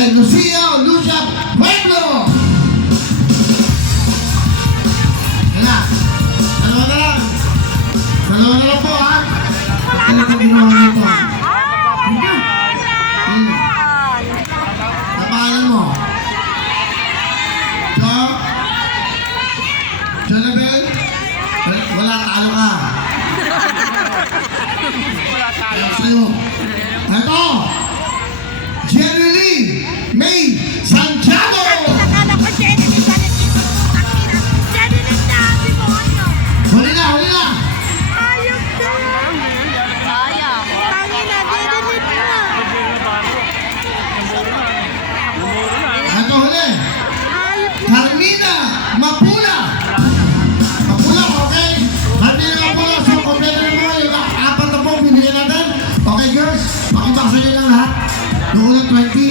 kay Lucia Pueblo. Yan na. Dalawa na lang. Dalawa na lang po, ha? Wala na kami mga Napangalan mo? Jonabel? Wala, talo ka. Wala sa'yo. Ito! Jerry May Santiago! Nakala ko Jenny, balik ito. Jenny na, demonyo. Huli na, huli na! Ayok ka. Ayok. Tangin na, didilit na. Ito huli! Ayok na. Carmina Mapula! Mapula, okay? Carmina Mapula, so kompleto na mo yung apat na po binigyan natin. Okay girls, pakibaksa nyo lang lahat. Yung unang 20,